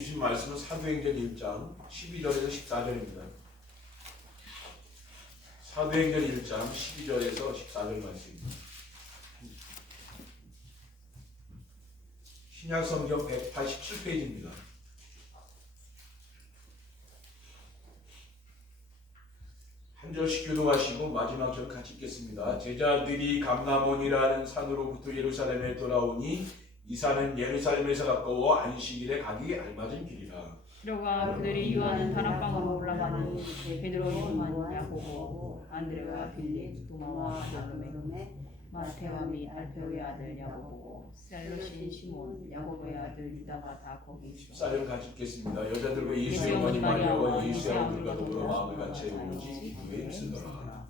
주신 말씀은 사도행전 1장 12절에서 14절입니다. 사도행전 1장 12절에서 14절 말씀입니다. 신약성경 187페이지입니다. 한 절씩 교독하시고 마지막 절 같이 읽겠습니다. 제자들이 감람원이라는 산으로부터 예루살렘에 돌아오니 이 산은 예루살렘에서 가까워 안식일에 가기 알맞은 길이라. 들어가 그들이 유하는 다락방으로 올라가니 베드로, 요한, 야고보, 안드레와 빌립, 도마와 바르메, 마테와 및 알페오의 아들 야고보, 셀로신 시몬, 야고보의 아들 유다가 다 거기 있어. 14절 같이 읽겠습니다. 여자들과 예수의 어머니 마리아와 예수의 아들과 더불어 마음을 같이 오지 기도에 힘쓰더라.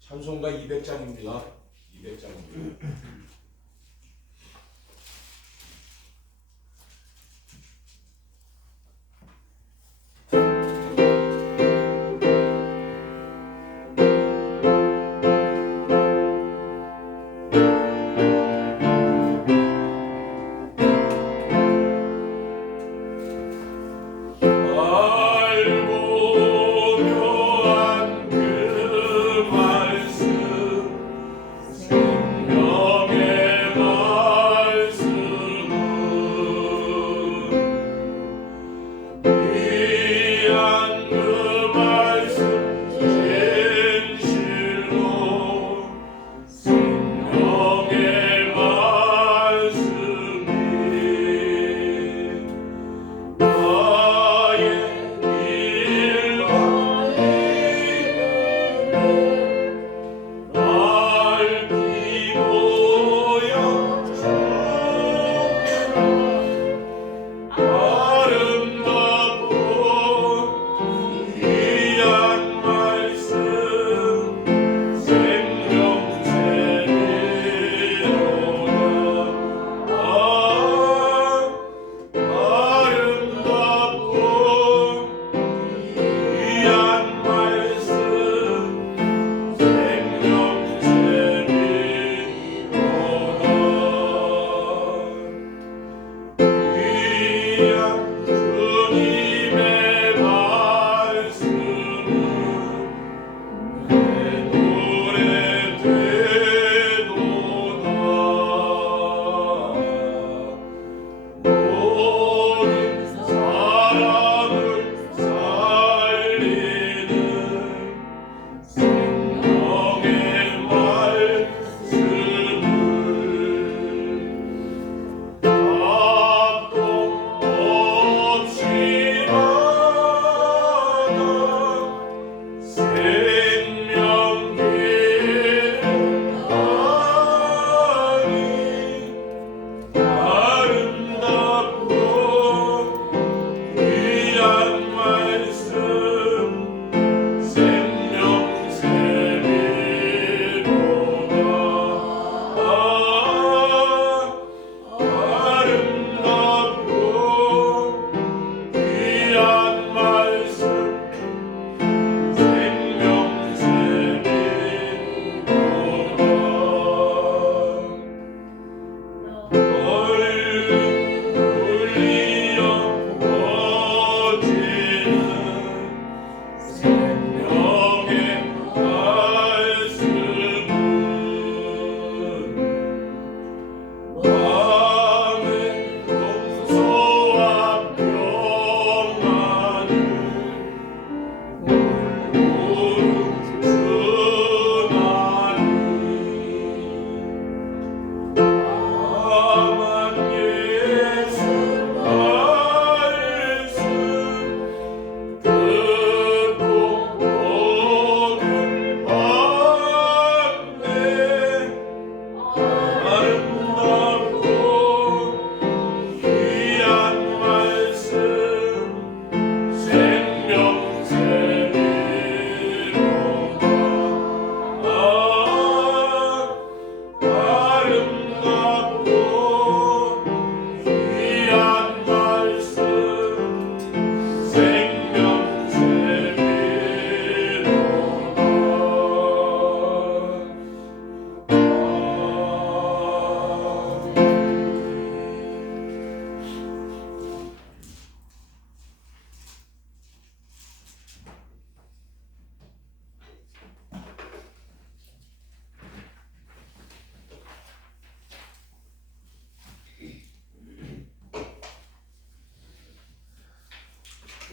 찬송가 200장입니다. 200장입니다. 생명의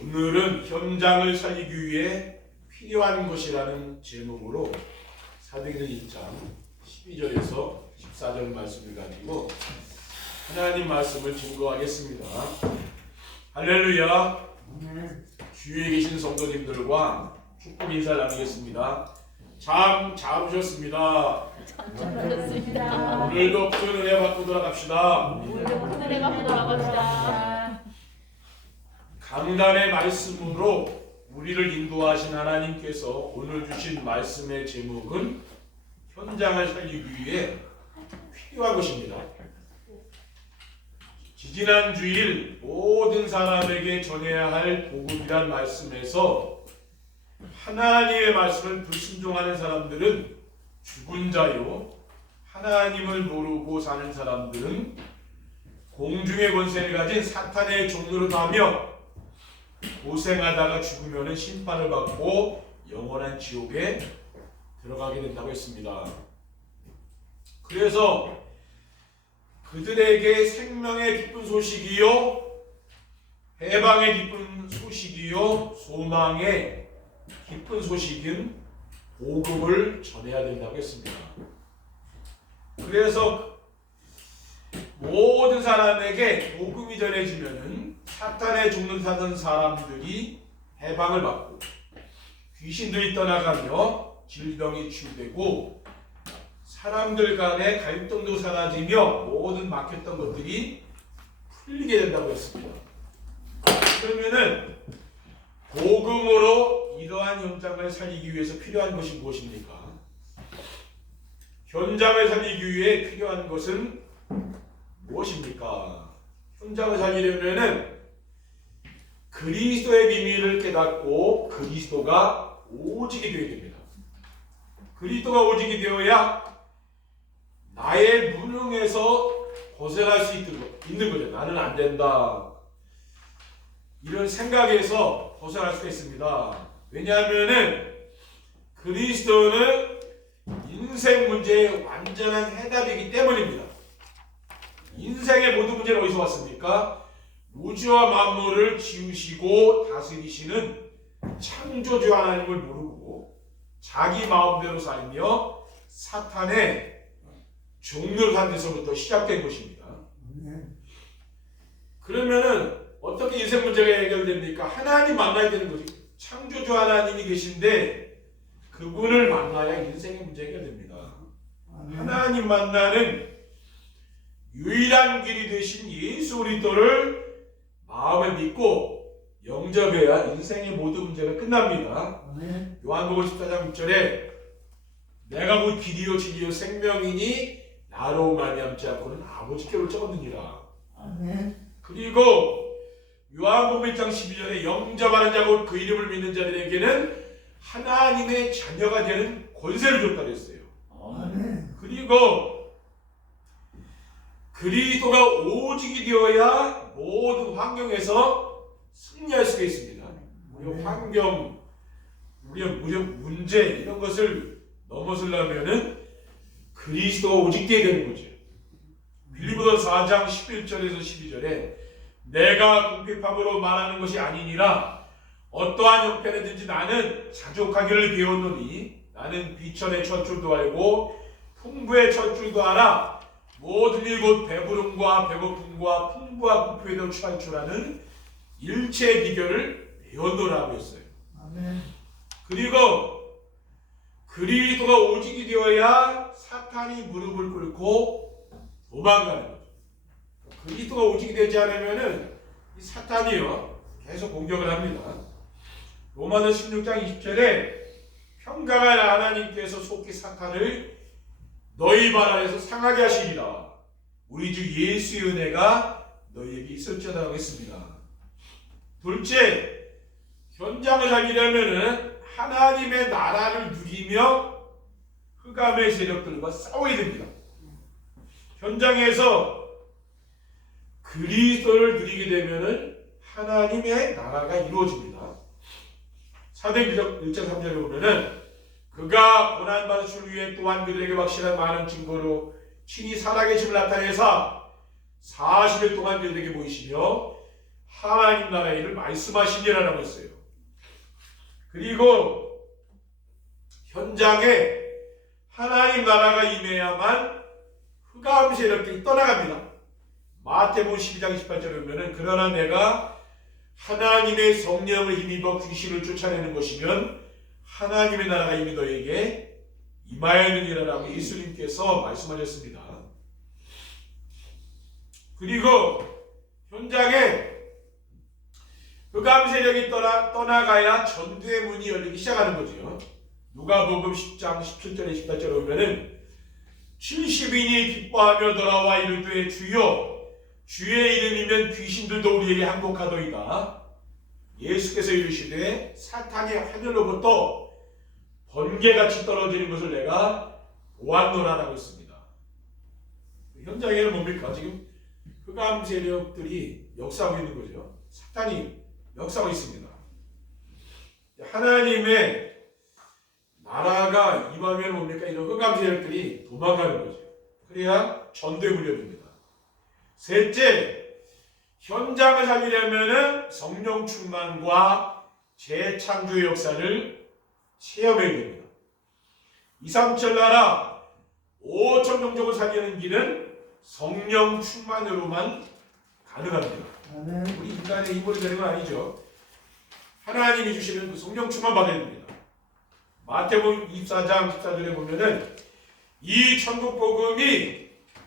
오늘은 현장을 살리기 위해 필요한 것이라는 제목으로 사도행전 1장 12절에서 14절 말씀을 가지고 하나님 말씀을 증거하겠습니다. 할렐루야. 주위에 계신 성도님들과 축복 인사를 나누겠습니다. 참 잡으셨습니다. 잘하셨습니다. 오늘도 큰 은혜 받고 돌아갑시다. 오늘도 큰 은혜 받고 돌아갑시다. 강단의 말씀으로 우리를 인도하신 하나님께서 오늘 주신 말씀의 제목은 현장을 살리기 위해 필요한 것입니다. 지지난 주일 모든 사람에게 전해야 할 복음이란 말씀에서 하나님의 말씀을 불순종하는 사람들은 죽은 자요, 하나님을 모르고 사는 사람들은 공중의 권세를 가진 사탄의 종로로 하며 고생하다가 죽으면 심판을 받고 영원한 지옥에 들어가게 된다고 했습니다. 그래서 그들에게 생명의 기쁜 소식이요, 해방의 기쁜 소식이요, 소망의 기쁜 소식인 복음을 전해야 된다고 했습니다. 그래서 모든 사람에게 복음이 전해지면은 사탄의 종로 사던 사람들이 해방을 받고 귀신들이 떠나가며 질병이 치유되고 사람들 간의 갈등도 사라지며 모든 막혔던 것들이 풀리게 된다고 했습니다. 그러면은 복음으로 이러한 현장을 살리기 위해서 필요한 것이 무엇입니까? 현장을 살리기 위해 필요한 것은 무엇입니까? 현장을 살리려면은 그리스도의 비밀을 깨닫고 그리스도가 오직이 되어야 됩니다. 그리스도가 오직이 되어야 나의 무능에서 벗어날 수 있는 거죠. 나는 안 된다. 이런 생각에서 벗어날 수가 있습니다. 왜냐하면은 그리스도는 인생 문제의 완전한 해답이기 때문입니다. 인생의 모든 문제는 어디서 왔습니까? 우주와 만물을 지으시고 다스리시는 창조주 하나님을 모르고 자기 마음대로 살며 사탄의 종로를 한 데서부터 시작된 것입니다. 그러면은 어떻게 인생 문제가 해결됩니까? 하나님 만나야 되는 거지. 창조주 하나님이 계신데 그분을 만나야 인생의 문제가 해결됩니다. 하나님 만나는 유일한 길이 되신 예수 그리스도를 마음에 믿고 영접해야 인생의 모든 문제가 끝납니다. 요한복음 14장 6절에 내가 곧 길이요 진리요 생명이니 나로 말미암지 않고는 아버지께 올 자 없느니라. 그리고 요한복음 1장 12절에 영접하는 자 곧 그 이름을 믿는 자들에게는 하나님의 자녀가 되는 권세를 줬다고 했어요. 그리고 그리스도가 오직이 되어야 모든 환경에서 승리할 수가 있습니다. 우리 환경, 우리의 문제 이런 것을 넘어서려면은 그리스도가 오직되어야 되는 거죠. 빌립보서 4장 11절에서 12절에 내가 궁핍함으로 말하는 것이 아니니라 어떠한 형편이든지 나는 자족하기를 배웠노니 나는 비천의 첫 줄도 알고 풍부의 첫 줄도 알아 모든 일 곧 배부름과 배고픔과 풍부와 궁핍에도 취할 줄 아는 일체의 비결을 배웠노라고 했어요. 그리고 그리스도가 오직이 되어야 사탄이 무릎을 꿇고 도망가는 거죠. 그리스도가 오직이 되지 않으면은 이 사탄이요 계속 공격을 합니다. 로마서 16장 20절에 평강한 하나님께서 속히 사탄을 너희 발 아래서 상하게 하시리라. 우리 주 예수의 은혜가 너희에게 있을지어다 하겠습니다. 둘째, 현장을 살리려면은 하나님의 나라를 누리며 흑암의 세력들과 싸워야 됩니다. 현장에서 그리스도를 누리게 되면은 하나님의 나라가 이루어집니다. 사도행전 1장 3절에 보면은 그가 고난받으실 위해 또한 그들에게 확실한 많은 증거로 친히 살아계심을 나타내사 40일 동안 그들에게 보이시며 하나님 나라의 일을 말씀하시니라라고 했어요. 그리고 현장에 하나님 나라가 임해야만 흑암 세력들이 떠나갑니다. 마태복음 12장 28절에 보면은 그러나 내가 하나님의 성령을 힘입어 귀신을 쫓아내는 것이면 하나님의 나라가 이미 너에게 임하였느니라라고 예수님께서 말씀하셨습니다. 그리고 현장에 흑암 세력이 떠나가야 전도의 문이 열리기 시작하는 거죠. 누가복음 10장 17절에 18절에 보면은 70인이 기뻐하며 돌아와 이르되 주여 주의 이름이면 귀신들도 우리에게 항복하도이다. 예수께서 이르시되 사탄이 하늘로부터 번개같이 떨어지는 것을 내가 보았노라라고 했습니다. 현장에는 뭡니까? 지금 흑암 세력들이 역사하고 있는 거죠. 사탄이 역사하고 있습니다. 하나님의 나라가 임하면 뭡니까? 이런 흑암 세력들이 도망가는 거죠. 그래야 전도에 물려줍니다. 셋째, 현장을 살리려면 성령 충만과 재창조의 역사를 체험해야 됩니다. 2, 3천 나라 5천 종족을 살리는 길은 성령 충만으로만 가능합니다. 우리 인간의 힘으로 되는 건 아니죠. 하나님이 주시는 그 성령 충만 받아야 됩니다. 마태복음 24장 14절에 보면은 이 천국 복음이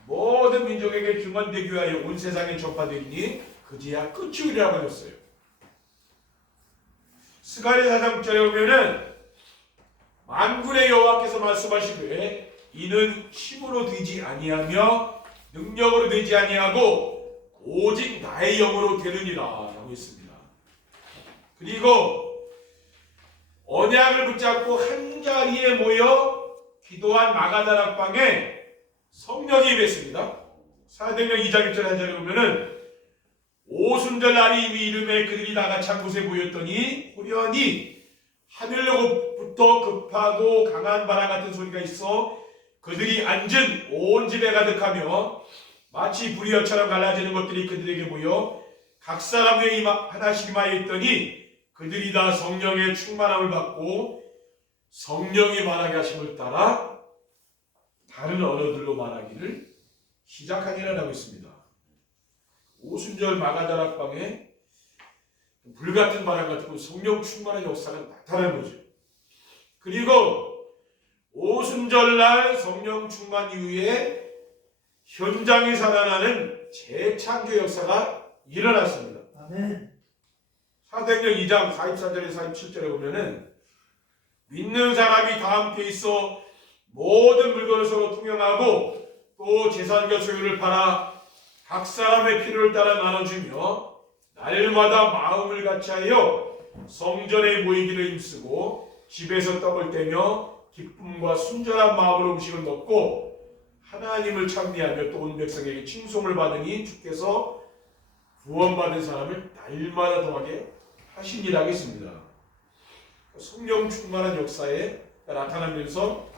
모든 민족에게 증언되기 위하여 온 세상에 전파되리니 그제야 끝이 오리라고 하셨어요. 스가랴 4장절에 보면은 만군의 여호와께서 말씀하시되 이는 힘으로 되지 아니하며 능력으로 되지 아니하고 오직 나의 영으로 되느니라 라고 했습니다. 그리고 언약을 붙잡고 한자리에 모여 기도한 마가다락방에 성령이 임했습니다. 사도행전 2장 1절 한절에 보면은 오순절 날이 이미 이름에 그들이 다같이 한 곳에 모였더니 후련히 하늘로부터 급하고 강한 바람 같은 소리가 있어 그들이 앉은 온 집에 가득하며 마치 불이어처럼 갈라지는 것들이 그들에게 모여 각 사람 위에 하나씩 임하여 있더니 그들이 다 성령의 충만함을 받고 성령이 말하게 하심을 따라 다른 언어들로 말하기를 시작하니라라고 있습니다. 오순절 마가다락방에 불같은 바람 같은 성령 충만한 역사가 나타나는 거죠. 그리고 오순절날 성령 충만 이후에 현장에 살아나는 재창조 역사가 일어났습니다. 아멘. 사도행전 2장 44절에서 47절에 보면은 믿는 사람이 다 함께 있어 모든 물건을 서로 통용하고 또 재산과 소유를 팔아 각 사람의 필요를 따라 나눠주며 날마다 마음을 같이하여 성전에 모이기를 힘쓰고 집에서 떡을 떼며 기쁨과 순전한 마음으로 음식을 먹고 하나님을 찬미하며 또 온 백성에게 칭송을 받으니 주께서 구원받은 사람을 날마다 더하게 하시니라고 했습니다. 성령 충만한 역사에 나타나면서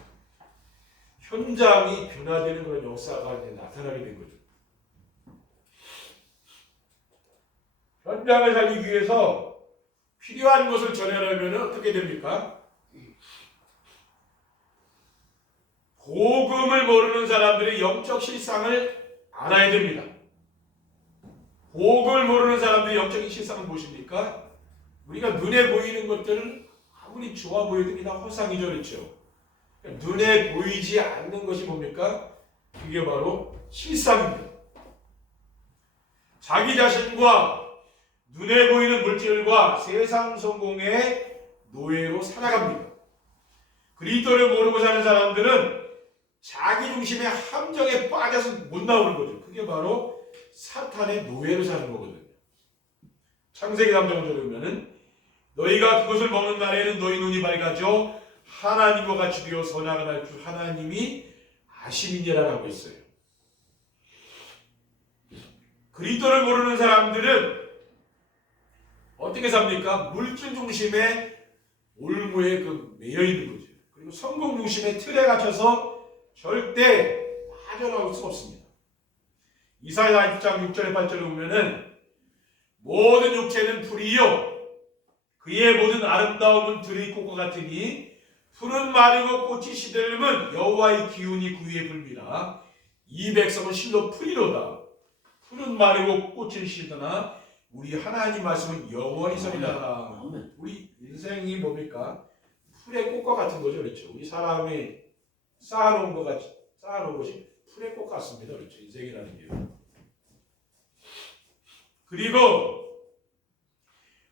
현장이 변화되는 그런 역사가 나타나게 된 거죠. 현장을 살리기 위해서 필요한 것을 전하려면 어떻게 됩니까? 복음을 모르는 사람들의 영적 실상을 알아야 됩니다. 복음을 모르는 사람들의 영적 실상은 무엇입니까? 우리가 눈에 보이는 것들은 아무리 좋아 보여도 그냥 허상이죠, 그렇죠? 눈에 보이지 않는 것이 뭡니까? 그게 바로 실상입니다. 자기 자신과 눈에 보이는 물질과 세상 성공의 노예로 살아갑니다. 그리스도를 모르고 사는 사람들은 자기 중심의 함정에 빠져서 못 나오는 거죠. 그게 바로 사탄의 노예로 사는 거거든요. 창세기 3장을 보면은 너희가 그것을 먹는 날에는 너희 눈이 밝아져 하나님과 같이 되어 선악을 알 줄 하나님이 아심이니라라고 했어요. 그리스도를 모르는 사람들은 어떻게 삽니까? 물질 중심의 올무에 매여 있는 거죠. 그리고 성공 중심의 틀에 갇혀서 절대 빠져나올 수 없습니다. 이사야 1장 6절에 8절에 보면은 모든 육체는 풀이요 그의 모든 아름다움은 들의 꽃과 같으니 풀은 마르고 꽃이 시들면 여호와의 기운이 그 위에 불미라. 이 백성은 실로 풀이로다. 풀은 마르고 꽃은 시드나 우리 하나님 말씀은 영원히 서리라. 우리 인생이 뭡니까? 풀의 꽃과 같은 거죠, 그렇죠? 우리 사람이 쌓아놓은 것이 풀의 꽃 같습니다, 그렇죠? 인생이라는 게. 그리고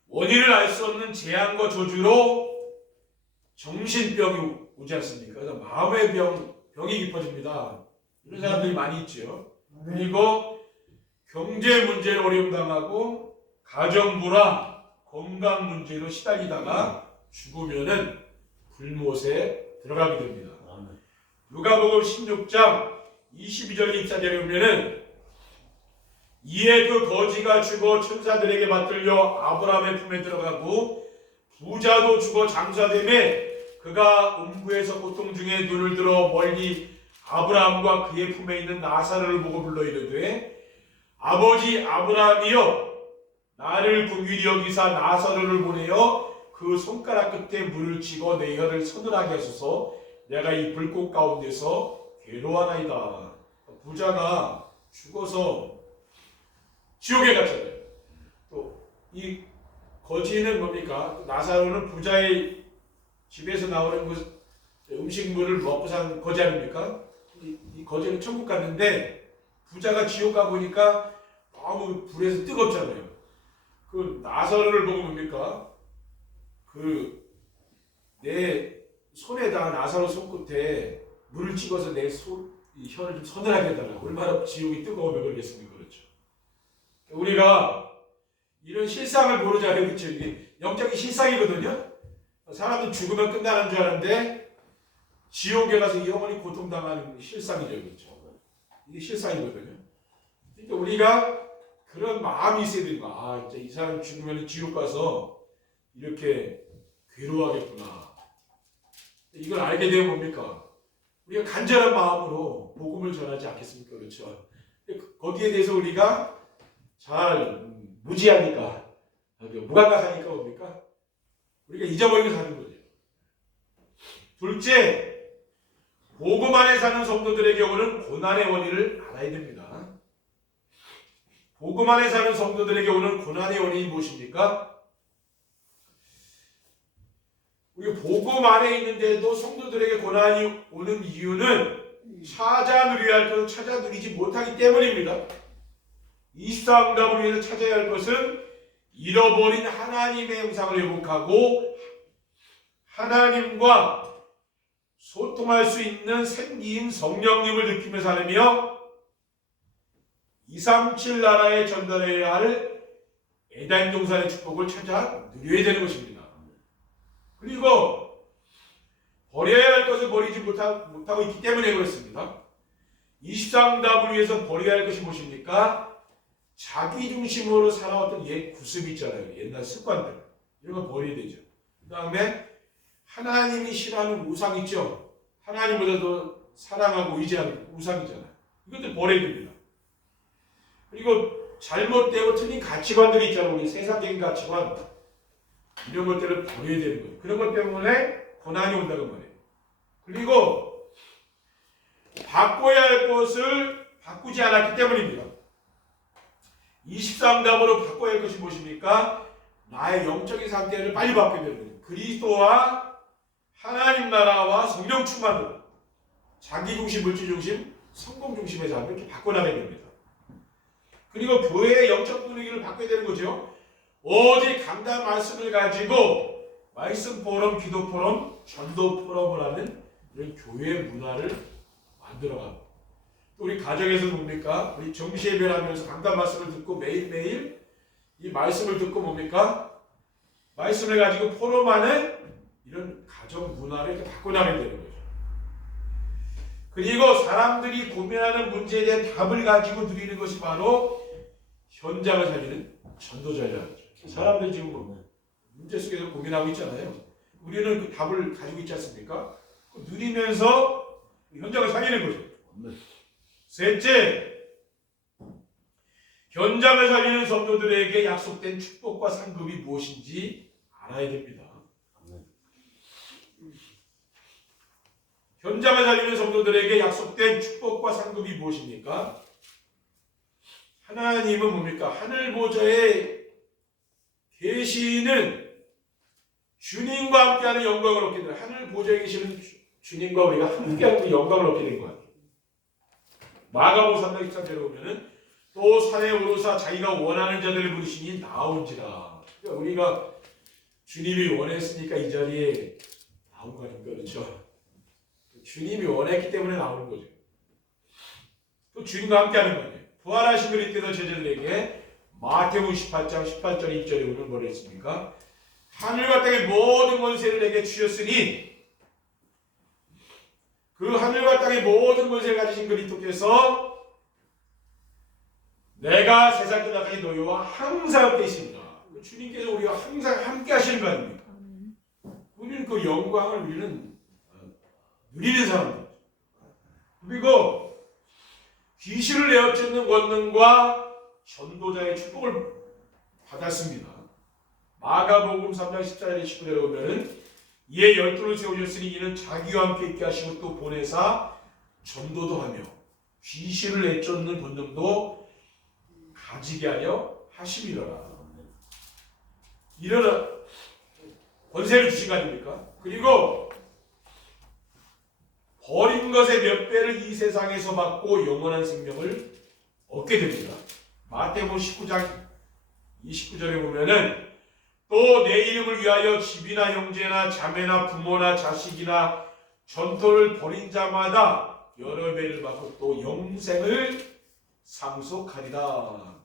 원인을 알 수 없는 재앙과 저주로 정신병이 오지 않습니까? 그래서 마음의 병이 깊어집니다. 이런 사람들이 많이 있죠. 그리고 경제 문제로 어려움 당하고 가정 불화, 건강 문제로 시달리다가 죽으면은 불못에 들어가게 됩니다. 누가복음 16장 22절에 입사되려면은 이에 그 거지가 죽어 천사들에게 맞들려 아브라함의 품에 들어가고 부자도 죽어 장사되매 그가 음부에서 고통 중에 눈을 들어 멀리 아브라함과 그의 품에 있는 나사로를 보고 불러 이르되 아버지 아브라함이여 나를 긍휼히 여기사 나사로를 보내어 그 손가락 끝에 물을 치고 내 혀를 서늘하게 하소서 내가 이 불꽃 가운데서 괴로워하나이다. 부자가 죽어서 지옥에 갇혀요. 또 이 거지는 뭡니까? 나사로는 부자의 집에서 나오는 그 음식물을 먹고 산 거지 아닙니까? 이 거지는 천국 갔는데 부자가 지옥 가보니까 너무 불에서 뜨겁잖아요. 그 나사로를 보고 뭡니까? 내 손에다가 나사로 손끝에 물을 찍어서 내 혀를 좀 서늘하게 해달라고. 얼마나 지옥이 뜨거우면 그러겠습니까? 그렇죠. 우리가 이런 실상을 모르잖아요. 그렇죠. 이게 영적인 실상이거든요. 사람은 죽으면 끝나는 줄 아는데 지옥에 가서 영원히 고통당하는 실상이죠. 그렇죠. 이게 실상이거든요. 그러니까 우리가 그런 마음이 있어야 되는 거야. 아, 이제 이 사람 죽으면 지옥 가서 이렇게 괴로워하겠구나. 이걸 알게 되면 뭡니까? 우리가 간절한 마음으로 복음을 전하지 않겠습니까? 그렇죠. 거기에 대해서 우리가 잘 무지하니까, 무감각하니까 뭡니까? 우리가 잊어버리고 사는 거죠. 둘째, 복음 안에 사는 성도들의 경우는 고난의 원인을 알아야 됩니다. 복음 안에 사는 성도들의 경우는 고난의 원인이 무엇입니까? 우리 복음 안에 있는데도 성도들에게 고난이 오는 이유는 찾아 누려야 할 것을 찾아 누리지 못하기 때문입니다. 24응답을 위해서 찾아야 할 것은 잃어버린 하나님의 형상을 회복하고 하나님과 소통할 수 있는 생기인 성령님을 느끼며 살며 237 나라에 전달해야 할 에덴 동산의 축복을 찾아 누려야 되는 것입니다. 그리고 버려야 할 것을 버리지 못하고 있기 때문에 그렇습니다. 24응답을 위해서 버려야 할 것이 무엇입니까? 자기 중심으로 살아왔던 옛 구습이 있잖아요. 옛날 습관들. 이런 거 버려야 되죠. 그 다음에 하나님이 싫어하는 우상 있죠. 하나님보다도 사랑하고 의지하는 우상이잖아요. 이것도 버려야 됩니다. 그리고 잘못되고 틀린 가치관들이 있잖아요. 우리 세상적인 가치관. 이런 것들을 버려야 되는 거예요. 그런 것 때문에 고난이 온다는 말이에요. 그리고 바꿔야 할 것을 바꾸지 않았기 때문입니다. 24응답으로 바꿔야 할 것이 무엇입니까? 나의 영적인 상태를 빨리 바뀌어야 되는 거예요. 그리스도와 하나님 나라와 성령 충만으로 자기 중심, 물질 중심, 성공 중심의 삶을 이렇게 바꿔나가야 됩니다. 그리고 교회의 영적 분위기를 바꿔야 되는 거죠. 오직 강단 말씀을 가지고 말씀 포럼, 기도 포럼, 전도 포럼을 하는 이런 교회 문화를 만들어가고 또 우리 가정에서 뭡니까? 우리 정시 예배를 하면서 강단 말씀을 듣고 매일매일 이 말씀을 듣고 뭡니까? 말씀을 가지고 포럼하는 이런 가정 문화를 이렇게 바꿔나가야 되는 거죠. 그리고 사람들이 고민하는 문제에 대한 답을 가지고 누리는 것이 바로 현장을 살리는 전도자라는 거죠. 사람들이 지금 뭐 문제 속에서 고민하고 있잖아요. 우리는 그 답을 가지고 있지 않습니까? 누리면서 현장을 살리는 거죠. 셋째, 현장을 살리는 성도들에게 약속된 축복과 상급이 무엇인지 알아야 됩니다. 현장을 살리는 성도들에게 약속된 축복과 상급이 무엇입니까? 하나님은 뭡니까? 하늘 보좌에 계시는 주님과 함께하는 영광을 얻게 되는, 하늘 보좌에 계시는 주님과 우리가 함께하는 그 영광을 얻게 된 거예요. 마가복음 3장 13절에 보면은 또 산에 오르사 자기가 원하는 자들을 부르시니 나온지라. 그러니까 우리가 주님이 원했으니까 이 자리에 나온 거 아닙니까? 그렇죠? 주님이 원했기 때문에 나오는 거죠. 또 주님과 함께하는 거 아니에요. 부활하신 그리스도께서 제자들에게 마태복음 18장 18절 2절에 오늘 뭐라 했습니까? 하늘과 땅의 모든 권세를 내게 주셨으니 그 하늘과 땅의 모든 권세를 가지신 그리스도께서 내가 세상 끝날까지 너희와 항상 함께 있습니다. 주님께서 우리와 항상 함께 하시는 거 아닙니까? 우리는 그 영광을 우리는 누리는 사람들. 그리고 귀신을 내어쫓는 권능과 전도자의 축복을 받았습니다. 마가복음 3장 14절 19절에 보면은 이에 12를 세우셨으니 이는 자기와 함께 있게 하시고 또 보내사 전도도 하며 귀신을 내쫓는 권능도 가지게 하려 하심이라. 이런 권세를 주신 거 아닙니까? 그리고 버린 것의 몇 배를 이 세상에서 받고 영원한 생명을 얻게 됩니다. 마태복음 19장 29절에 보면은 또 내 이름을 위하여 집이나 형제나 자매나 부모나 자식이나 전토를 벌인 자마다 여러 배를 받고 또 영생을 상속하리라.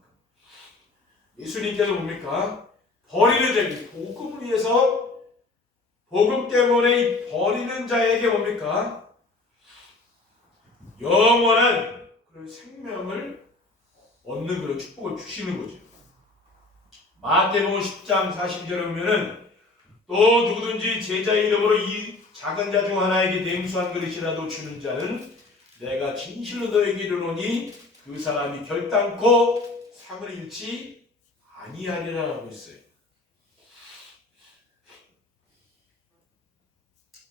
예수님께서 뭡니까? 버리는 자, 복음을 위해서 복음 때문에 이 버리는 자에게 뭡니까? 영원한 그런 생명을 얻는 그런 축복을 주시는 거죠. 마태복음 10장 40절에 보면은 또 누구든지 제자의 이름으로 이 작은 자 중 하나에게 냉수한 그릇이라도 주는 자는 내가 진실로 너에게 이르노니 그 사람이 결단코 상을 잃지 아니하리라고 했어요.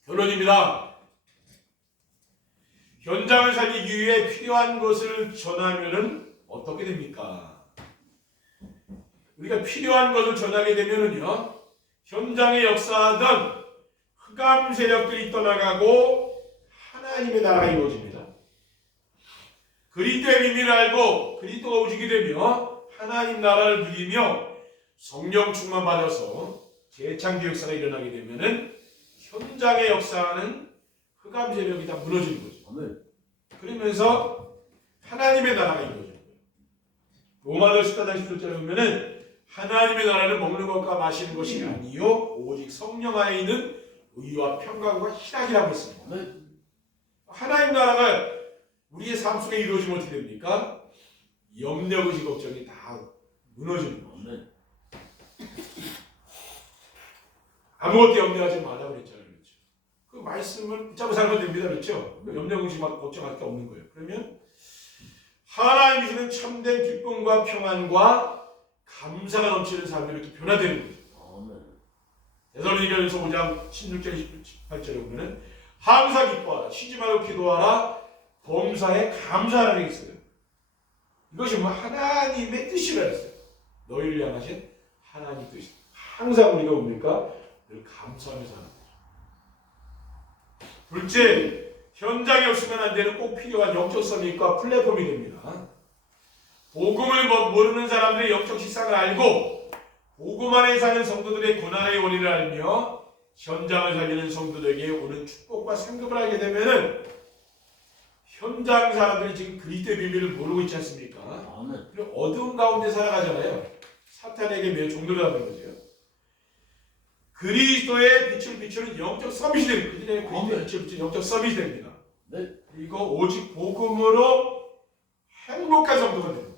결론입니다. 현장을 살리기 위해 필요한 것을 전하면은 어떻게 됩니까? 우리가 필요한 것을 전하게 되면은요, 현장에 역사하던 흑암 세력들이 떠나가고 하나님의 나라가 이루어집니다. 그리스도의 비밀을 알고 그리스도가 오시게 되며 하나님 나라를 누리며 성령 충만 받아서 재창조 역사가 일어나게 되면은 현장의 역사는 흑암 세력이 다 무너지는 거죠. 그러면서 하나님의 나라가 이루어지는 거예요. 로마서 14장 17절에 보면은 하나님의 나라는 먹는 것과 마시는 것이 아니요 오직 성령 안에 있는 의와 평강과 희락이라고 했습니다. 하나님 나라가 우리의 삶 속에 이루어지면 어떻게 됩니까? 염려, 의심, 걱정이 다 무너지는 겁니다. 아무것도 염려하지 말라고 그랬잖아요. 그렇죠? 그 말씀을 붙잡고 살면 됩니다. 그렇죠? 염려, 의심, 걱정할 게 없는 거예요. 그러면 하나님 주시는 참된 기쁨과 평안과 감사가 넘치는 사람들이 이렇게 변화되는 거죠. 데살로니가전서 5장 16절 18절에 보면은 항상 기뻐하라, 쉬지 말고 기도하라, 범사에 감사하라는 게 있어요. 이것이 뭐 하나님의 뜻이라 했어요. 너희를 향하신 하나님 뜻이. 항상 우리가 뭡니까? 늘 감사하면서 하는 거죠. 둘째, 현장에 없으면 안 되는 꼭 필요한 영적 서밋과 플랫폼이 됩니다. 복음을 모르는 사람들의 영적 실상을 알고 복음 안에 사는 성도들의 고난의 원인을 알며 현장을 살리는 성도들에게 오는 축복과 상급을 알게 되면은 현장 사람들이 지금 그리스도의 비밀을 모르고 있지 않습니까? 그리고 어두운 가운데 살아가잖아요. 사탄에게 매일 종들어가는 거죠. 그리스도의 빛을 비추는 영적 서밋이 됩니다. 그들의 그리스도의 빛을 비추는 영적 서밋이 됩니다. 그리고 오직 복음으로 행복한 성도가 됩니다.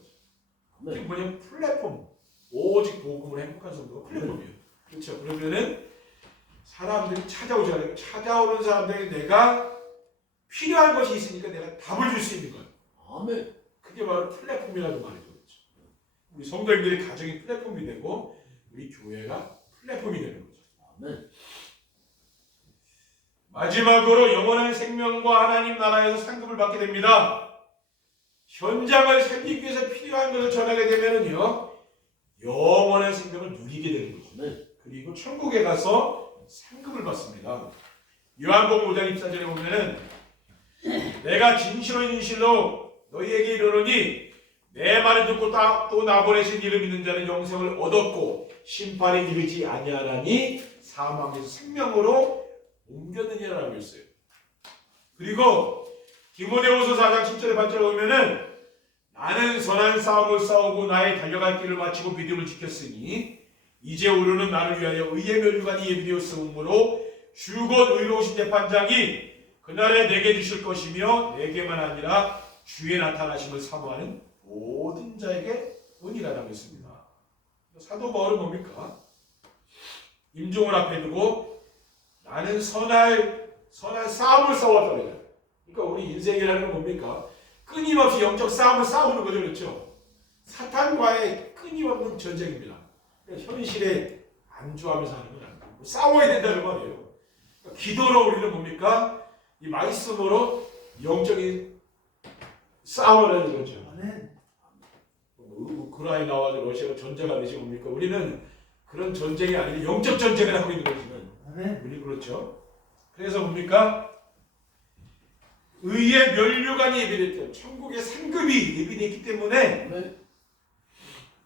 이게 뭐냐면 플랫폼. 오직 복음으로 행복한 성도가 플랫폼이에요. 그렇죠. 그러면은 사람들이 찾아오잖아요. 찾아오는 사람들에게 내가 필요한 것이 있으니까 내가 답을 줄 수 있는 거예요. 그게 바로 플랫폼이라는 말이죠. 그렇죠. 우리 성도님들이 가정이 플랫폼이 되고 우리 교회가 플랫폼이 되는 거죠. 아멘. 마지막으로 영원한 생명과 하나님 나라에서 상급을 받게 됩니다. 현장을 살리기 위해서 필요한 것을 전하게 되면은요, 영원한 생명을 누리게 되는 거죠. 아멘. 그리고 천국에 가서 상급을 받습니다. 요한복음 5장 24절에 보면은 내가 진실로 너희에게 이르노니 내 말을 듣고 또 나 보내신 이를 믿는 자는 영생을 얻었고 심판에 이르지 아니하나니 사망에서 생명으로 옮겼느니라고 했어요. 그리고 디모데후서 4장 10절에 8절에 보면은 나는 선한 싸움을 싸우고 나의 달려갈 길을 마치고 믿음을 지켰으니 이제 오르는 나를 위하여 의의 멸류관이 예비되었으므로 주곧 의로우신 재판장이 그날에 내게 주실 것이며 내게만 아니라 주의 나타나심을 사모하는 모든 자에게 은이라고 했습니다. 사도 바울은 뭡니까? 임종을 앞에 두고 나는 선한 싸움을 싸웠다 그래요. 그러니까 우리 인생이라는 건 뭡니까? 끊임없이 영적 싸움을 싸우는 거죠. 그렇죠? 사탄과의 끊임없는 전쟁입니다. 그러니까 현실에 안주하면서 하는 건 아니고 싸워야 된다는 말이에요. 그러니까 기도로 우리는 뭡니까? 이 말씀으로 영적인 싸움을 하는 거죠. 우크라이나와 러시아가 전쟁을 하듯이 뭡니까? 우리는 그런 전쟁이 아니라 영적 전쟁을 하고 있는 거지만 우리 그렇죠. 그래서 뭡니까? 의의 멸류관이 예비됐죠. 천국의 상급이 예비되어 있기 때문에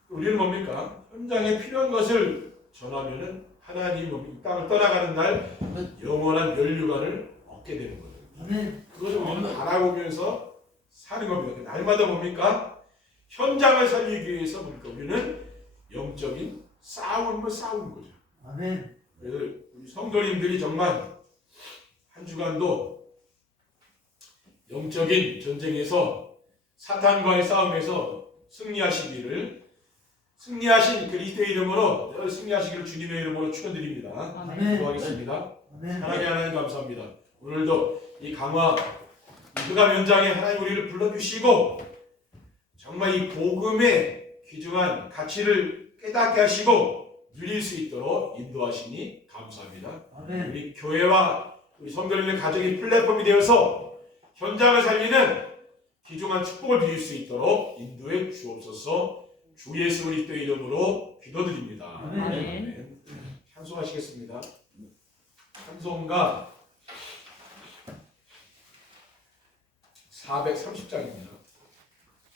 우리는 뭡니까? 현장에 필요한 것을 전하면은 하나님 이 땅을 떠나가는 날 영원한 멸류관을 얻게 되는 거예요. 그것을 우리는 바라보면서 사는 겁니다. 날마다 뭡니까? 현장을 살리기 위해서 뭡니까? 우리는 영적인 싸움을 싸우는 거죠. 아멘. 그래서 우리 성도님들이 정말 한 주간도 영적인 전쟁에서 사탄과의 싸움에서 승리하신 그리스도의 이름으로 승리하시기를 주님의 이름으로 축원드립니다. 아멘. 기도하겠습니다. 사랑하는 하나님 감사합니다. 오늘도 이 강화 이 흑암 현장에 하나님 우리를 불러주시고 정말 이 복음의 귀중한 가치를 깨닫게 하시고 누릴 수 있도록 인도하시니 감사합니다. 아멘. 우리 교회와 우리 성도님의 가정이 플랫폼이 되어서 현장을 살리는 귀중한 축복을 누릴 수 있도록 인도해 주옵소서. 주 예수 그리스도의 이름으로 기도드립니다. 아멘. 찬송하시겠습니다. 찬송가 430장입니다.